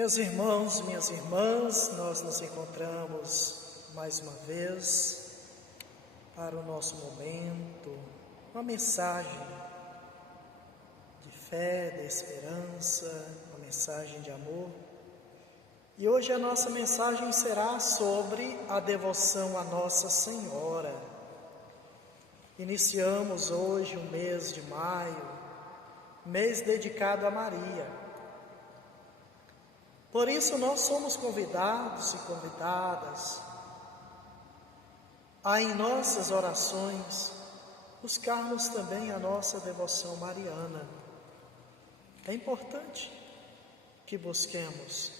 Meus irmãos, minhas irmãs, nós nos encontramos mais uma vez para o nosso momento, uma mensagem de fé, de esperança, uma mensagem de amor. E hoje a nossa mensagem será sobre a devoção a Nossa Senhora. Iniciamos hoje o mês de maio, mês dedicado a Maria. Por isso nós somos convidados e convidadas a, em nossas orações, buscarmos também a nossa devoção mariana. É importante que busquemos,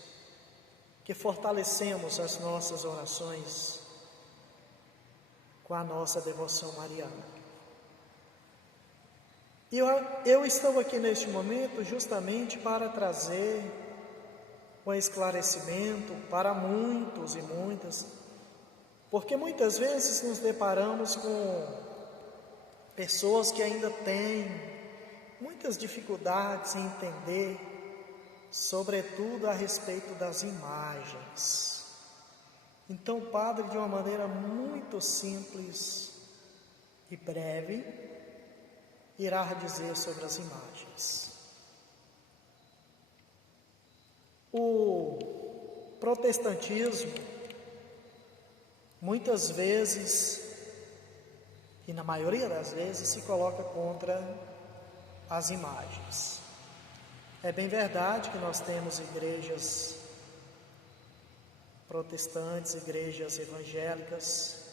que fortalecemos as nossas orações com a nossa devoção mariana. E eu estou aqui neste momento justamente para trazer um esclarecimento para muitos e muitas, porque muitas vezes nos deparamos com pessoas que ainda têm muitas dificuldades em entender, sobretudo a respeito das imagens. Então o Padre, de uma maneira muito simples e breve, irá dizer sobre as imagens. O protestantismo, muitas vezes, e na maioria das vezes, se coloca contra as imagens. É bem verdade que nós temos igrejas protestantes, igrejas evangélicas,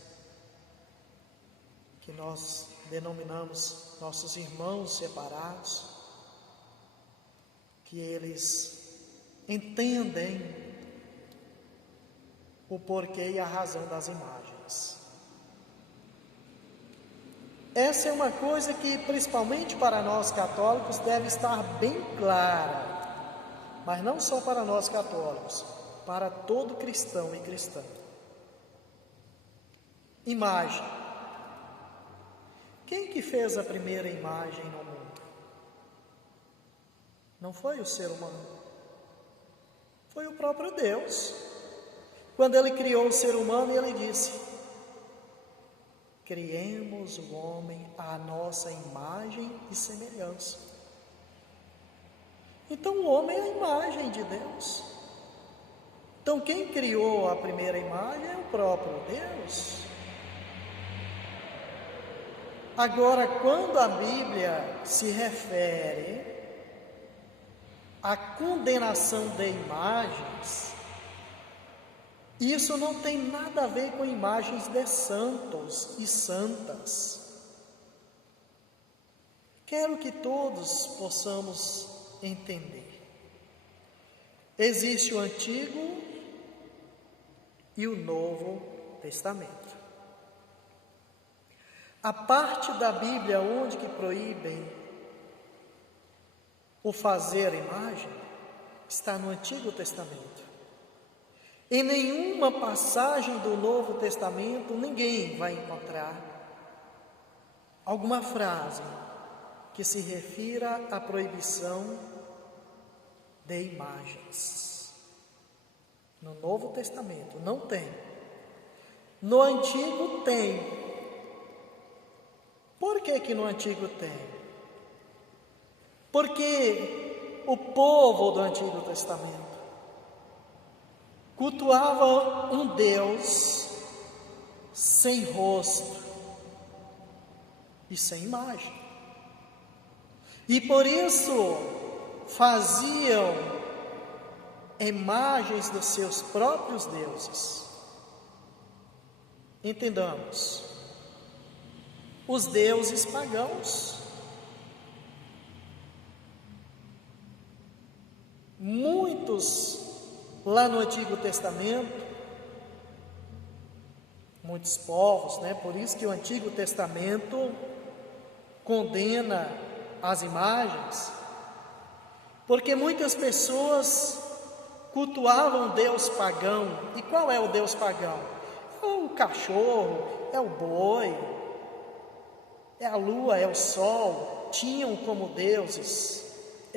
que nós denominamos nossos irmãos separados, que eles entendem o porquê e a razão das imagens. Essa é uma coisa que, principalmente para nós católicos, deve estar bem clara, mas não só para nós católicos, para todo cristão e cristã. Imagem. Quem que fez a primeira imagem no mundo? Não foi o ser humano. Foi o próprio Deus. Quando Ele criou o ser humano, Ele disse: criemos o homem à nossa imagem e semelhança. Então o homem é a imagem de Deus. Então quem criou a primeira imagem é o próprio Deus. Agora, quando a Bíblia se refere a condenação de imagens, isso não tem nada a ver com imagens de santos e santas. Quero que todos possamos entender. Existe o Antigo e o Novo Testamento. A parte da Bíblia onde que proíbem o fazer imagem está no Antigo Testamento. Em nenhuma passagem do Novo Testamento ninguém vai encontrar alguma frase que se refira à proibição de imagens. No Novo Testamento não tem. No Antigo tem. Por que no Antigo tem? Porque o povo do Antigo Testamento cultuava um Deus sem rosto e sem imagem. E por isso faziam imagens dos seus próprios deuses. Entendamos, os deuses pagãos. Muitos lá no Antigo Testamento, muitos povos, por isso que o Antigo Testamento condena as imagens, porque muitas pessoas cultuavam Deus pagão. E qual é o Deus pagão? É o cachorro, é o boi, é a lua, é o sol. Tinham como deuses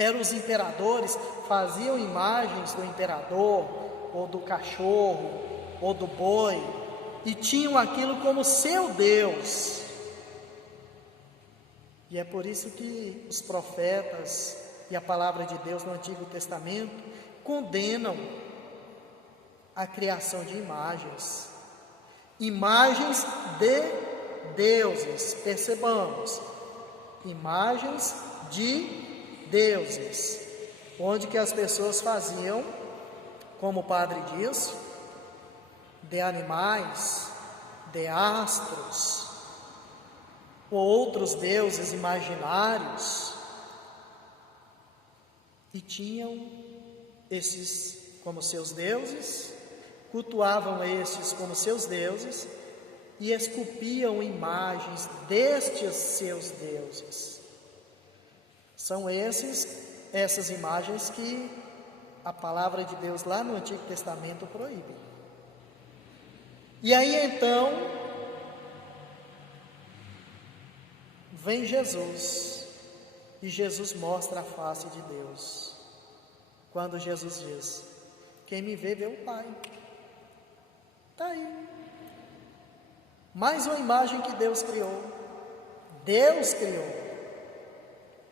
eram os imperadores, faziam imagens do imperador, ou do cachorro, ou do boi, e tinham aquilo como seu Deus. E é por isso que os profetas e a palavra de Deus no Antigo Testamento condenam a criação de imagens de deuses, percebamos, imagens de deuses, onde que as pessoas faziam, como o padre disse, de animais, de astros, ou outros deuses imaginários, e tinham esses como seus deuses, cultuavam estes como seus deuses e esculpiam imagens destes seus deuses. São essas imagens que a palavra de Deus lá no Antigo Testamento proíbe. E aí então vem Jesus, e Jesus mostra a face de Deus, quando Jesus diz: quem me vê, vê o Pai. Está aí, mais uma imagem que Deus criou,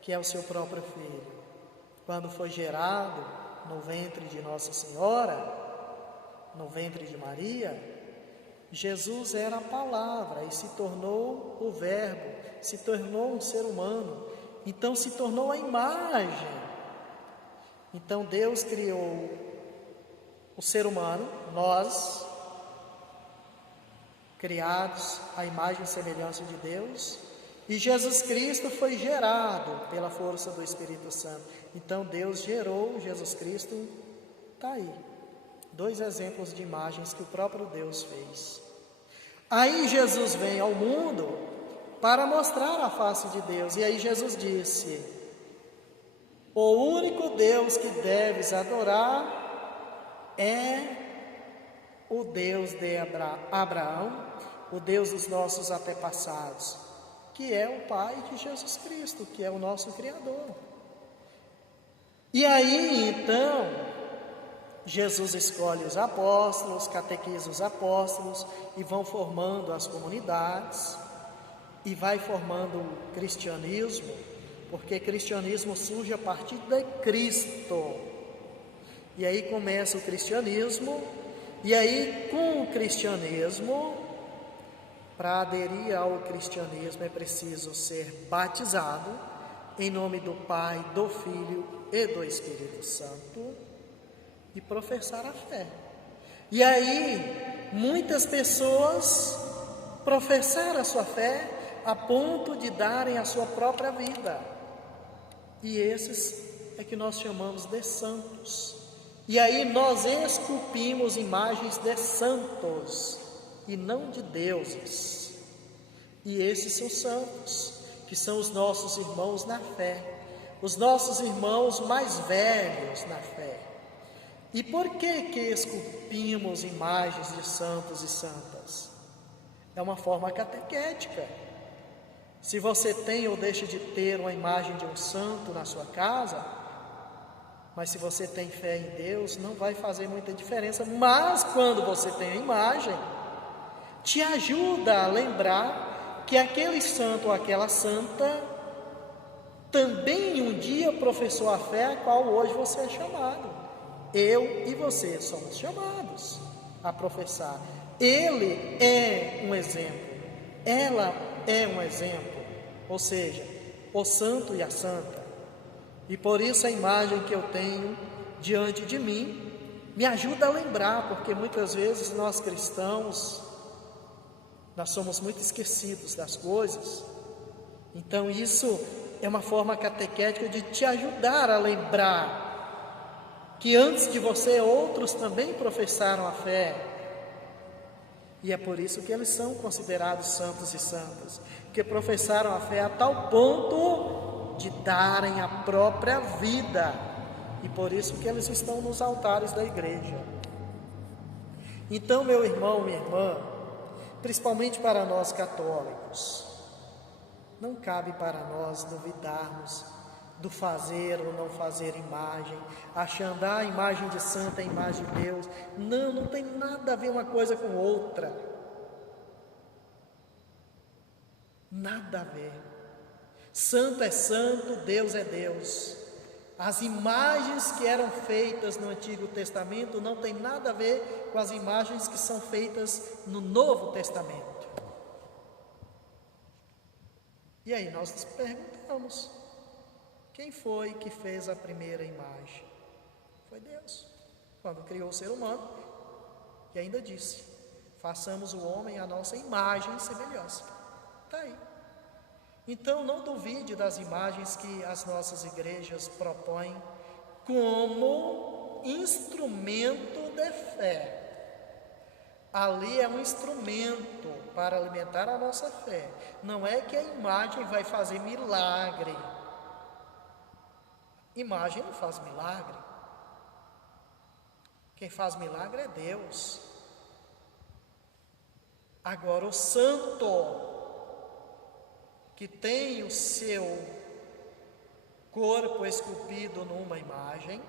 que é o seu próprio Filho, quando foi gerado no ventre de Nossa Senhora, no ventre de Maria. Jesus era a palavra e se tornou o Verbo, se tornou um ser humano, então se tornou a imagem. Então Deus criou o ser humano, nós, criados à imagem e semelhança de Deus, e Jesus Cristo foi gerado pela força do Espírito Santo. Então Deus gerou Jesus Cristo, está aí. 2 exemplos de imagens que o próprio Deus fez. Aí Jesus vem ao mundo para mostrar a face de Deus. E aí Jesus disse: o único Deus que deves adorar é o Deus de Abraão, o Deus dos nossos antepassados, que é o Pai de Jesus Cristo, que é o nosso Criador. E aí então Jesus escolhe os apóstolos, catequiza os apóstolos, e vão formando as comunidades, e vai formando o cristianismo, porque cristianismo surge a partir de Cristo. E aí começa o cristianismo, e aí com o cristianismo, para aderir ao cristianismo é preciso ser batizado em nome do Pai, do Filho e do Espírito Santo, e professar a fé. E aí muitas pessoas professaram a sua fé a ponto de darem a sua própria vida, e esses é que nós chamamos de santos. E aí nós esculpimos imagens de santos e não de deuses, e esses são santos, que são os nossos irmãos na fé, os nossos irmãos mais velhos na fé. E por que esculpimos imagens de santos e santas? É uma forma catequética. Se você tem ou deixa de ter uma imagem de um santo na sua casa, mas se você tem fé em Deus, não vai fazer muita diferença. Mas quando você tem a imagem, te ajuda a lembrar que aquele santo ou aquela santa também um dia professou a fé a qual hoje você é chamado. Eu e você somos chamados a professar. Ele é um exemplo, ela é um exemplo, ou seja, o santo e a santa. E por isso a imagem que eu tenho diante de mim me ajuda a lembrar, porque muitas vezes nós cristãos, nós somos muito esquecidos das coisas. Então isso é uma forma catequética de te ajudar a lembrar que antes de você outros também professaram a fé, e é por isso que eles são considerados santos e santas, que professaram a fé a tal ponto de darem a própria vida, e por isso que eles estão nos altares da igreja. Então, meu irmão, minha irmã, principalmente para nós católicos, não cabe para nós duvidarmos do fazer ou não fazer imagem, achando a imagem de santo é a imagem de Deus. Não, não tem nada a ver uma coisa com outra. Nada a ver. Santo é santo, Deus é Deus. As imagens que eram feitas no Antigo Testamento não tem nada a ver com as imagens que são feitas no Novo Testamento. E aí nós nos perguntamos: quem foi que fez a primeira imagem? Foi Deus, quando criou o ser humano, e ainda disse: façamos o homem à nossa imagem e semelhança. Está aí. Então não duvide das imagens que as nossas igrejas propõem como instrumento de fé. Ali é um instrumento para alimentar a nossa fé. Não é que a imagem vai fazer milagre. Imagem não faz milagre. Quem faz milagre é Deus. Agora o santo, que tem o seu corpo esculpido numa imagem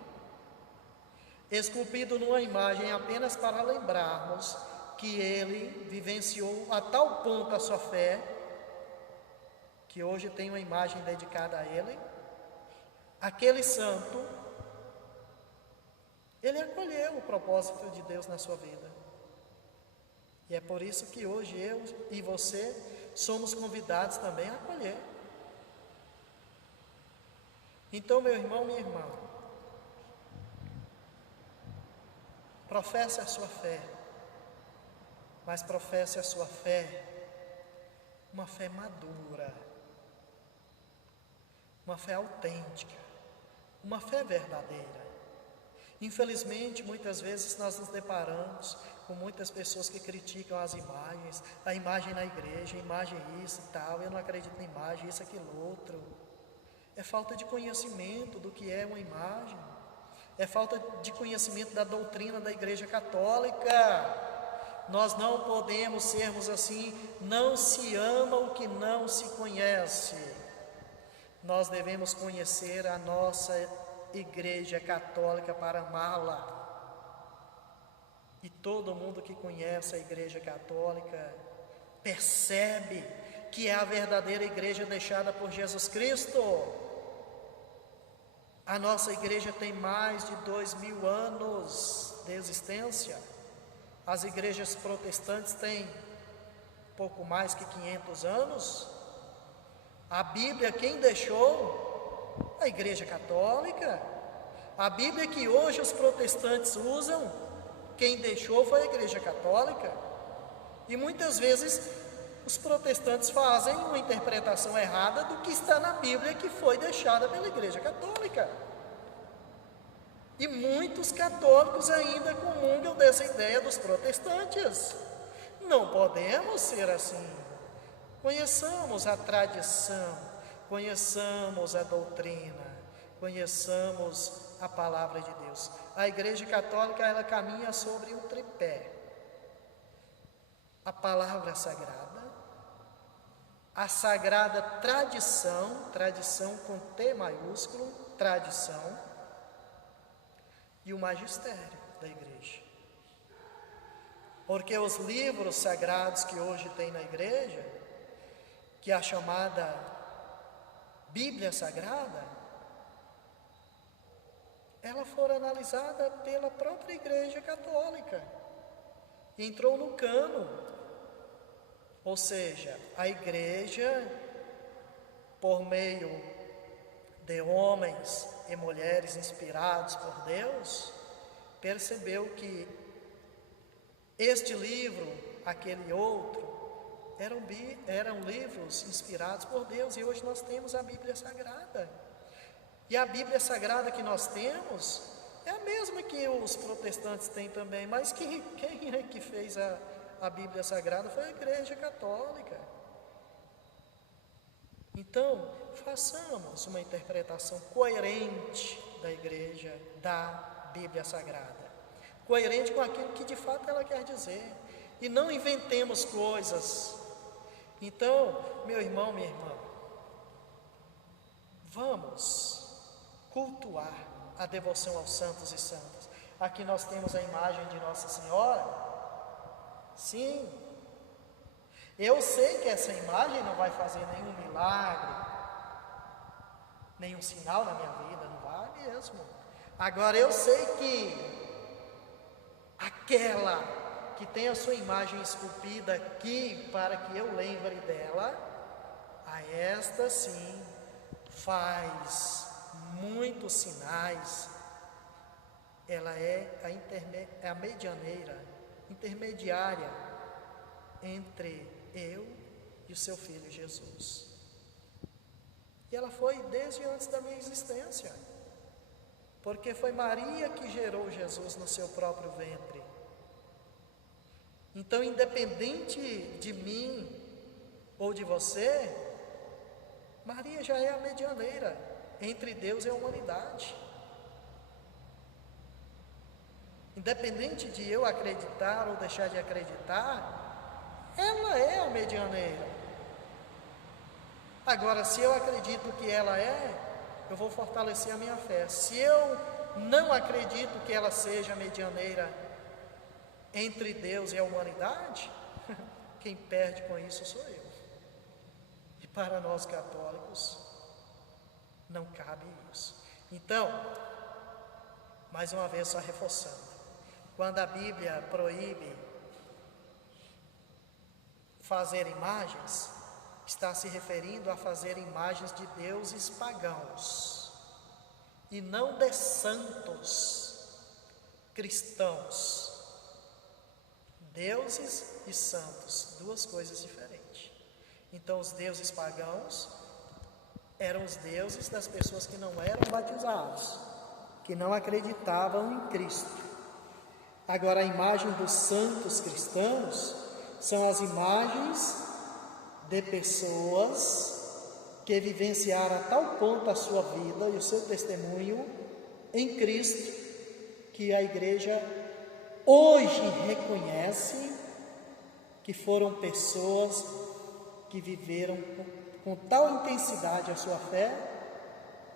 apenas para lembrarmos que ele vivenciou a tal ponto a sua fé, que hoje tem uma imagem dedicada a ele. Aquele santo, ele acolheu o propósito de Deus na sua vida. E é por isso que hoje eu e você somos convidados também a acolher. Então, meu irmão, minha irmã, professe a sua fé, mas professe a sua fé, uma fé madura, uma fé autêntica, uma fé verdadeira. Infelizmente, muitas vezes nós nos deparamos com muitas pessoas que criticam as imagens, a imagem na igreja, a imagem isso e tal, eu não acredito na imagem, isso, aquilo, outro. É falta de conhecimento do que é uma imagem, é falta de conhecimento da doutrina da Igreja Católica. Nós não podemos sermos assim. Não se ama o que não se conhece. Nós devemos conhecer a nossa Igreja Católica para amá-la. E todo mundo que conhece a Igreja Católica percebe que é a verdadeira igreja deixada por Jesus Cristo. A nossa igreja tem mais de 2000 anos de existência. As igrejas protestantes têm pouco mais que 500 anos. A Bíblia, quem deixou? A Igreja Católica. A Bíblia que hoje os protestantes usam, quem deixou foi a Igreja Católica. E muitas vezes os protestantes fazem uma interpretação errada do que está na Bíblia, que foi deixada pela Igreja Católica. E muitos católicos ainda comungam dessa ideia dos protestantes. Não podemos ser assim. Conheçamos a tradição, conheçamos a doutrina, conheçamos a palavra de Deus. A Igreja Católica, ela caminha sobre um tripé: a palavra sagrada, a sagrada tradição, tradição com T maiúsculo, tradição, e o magistério da igreja. Porque os livros sagrados que hoje tem na igreja, que é a chamada Bíblia Sagrada, ela foi analisada pela própria Igreja Católica, entrou no cânon. Ou seja, a igreja, por meio de homens e mulheres inspirados por Deus, percebeu que este livro, aquele outro, eram livros inspirados por Deus. E hoje nós temos a Bíblia Sagrada. E a Bíblia Sagrada que nós temos é a mesma que os protestantes têm também, mas quem é que fez a Bíblia Sagrada? Foi a Igreja Católica. Então, façamos uma interpretação coerente da igreja, da Bíblia Sagrada, coerente com aquilo que de fato ela quer dizer, e não inventemos coisas. Então, meu irmão, minha irmã, vamos cultuar a devoção aos santos e santas. Aqui nós temos a imagem de Nossa Senhora. Sim, eu sei que essa imagem não vai fazer nenhum milagre, nenhum sinal na minha vida, não vai mesmo. Agora eu sei que aquela que tem a sua imagem esculpida aqui, para que eu lembre dela, a esta sim faz muitos sinais. Ela é a medianeira, intermediária entre eu e o seu Filho Jesus. E ela foi desde antes da minha existência, porque foi Maria que gerou Jesus no seu próprio ventre. Então, independente de mim ou de você, Maria já é a medianeira entre Deus e a humanidade. Independente de eu acreditar ou deixar de acreditar, ela é a medianeira. Agora, se eu acredito que ela é, eu vou fortalecer a minha fé. Se eu não acredito que ela seja a medianeira entre Deus e a humanidade, quem perde com isso sou eu. E para nós católicos, não cabe isso. Então, mais uma vez só reforçando, quando a Bíblia proíbe fazer imagens, está se referindo a fazer imagens de deuses pagãos, e não de santos cristãos. Deuses e santos, duas coisas diferentes. Então, os deuses pagãos eram os deuses das pessoas que não eram batizados, que não acreditavam em Cristo. Agora, a imagem dos santos cristãos são as imagens de pessoas que vivenciaram a tal ponto a sua vida e o seu testemunho em Cristo, que a igreja hoje reconhece que foram pessoas que viveram com tal intensidade a sua fé,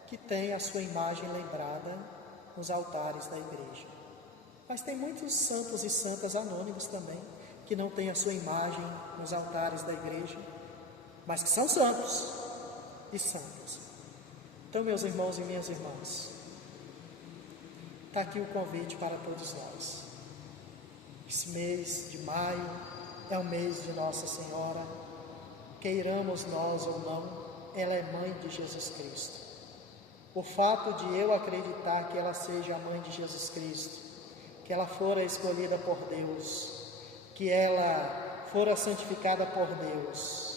que tem a sua imagem lembrada nos altares da igreja. Mas tem muitos santos e santas anônimos também, que não têm a sua imagem nos altares da igreja, mas que são santos e santas. Então, meus irmãos e minhas irmãs, está aqui o convite para todos nós. Esse mês de maio é o mês de Nossa Senhora. Queiramos nós ou não, ela é mãe de Jesus Cristo. O fato de eu acreditar que ela seja a mãe de Jesus Cristo, que ela fora escolhida por Deus, que ela fora santificada por Deus,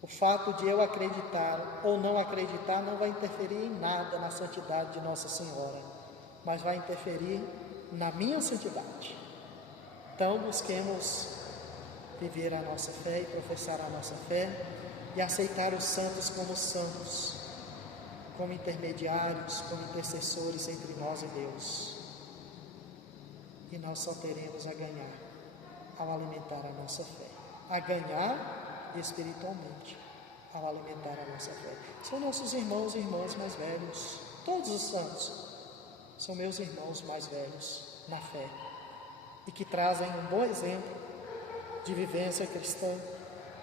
o fato de eu acreditar ou não acreditar não vai interferir em nada na santidade de Nossa Senhora, mas vai interferir na minha santidade. Então, busquemos viver a nossa fé e professar a nossa fé e aceitar os santos, como intermediários, como intercessores entre nós e Deus. E nós só teremos a ganhar ao alimentar a nossa fé, a ganhar espiritualmente ao alimentar a nossa fé. São nossos irmãos e irmãs mais velhos, todos os santos são meus irmãos mais velhos na fé e que trazem um bom exemplo de vivência cristã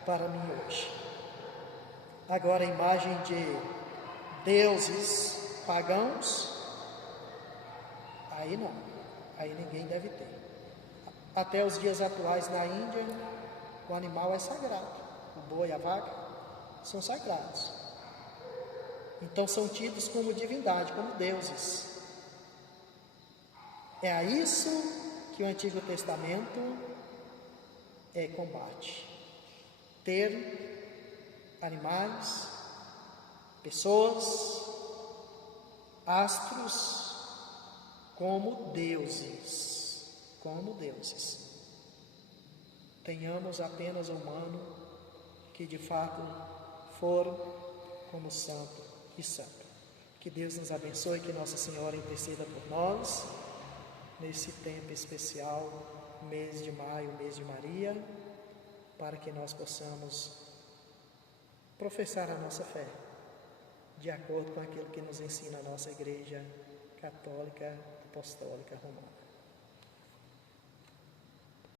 para mim hoje. Agora, a imagem de deuses pagãos, aí não, aí ninguém deve ter. Até os dias atuais na Índia, o animal é sagrado, o boi e a vaca são sagrados. Então são tidos como divindade, como deuses. É a isso que o Antigo Testamento combate. Ter animais, pessoas, astros como deuses, Tenhamos apenas o humano que de fato for como santo e santa. Que Deus nos abençoe, que Nossa Senhora interceda por nós nesse tempo especial, mês de maio, mês de Maria, para que nós possamos professar a nossa fé de acordo com aquilo que nos ensina a nossa Igreja Católica Apostólica Romana.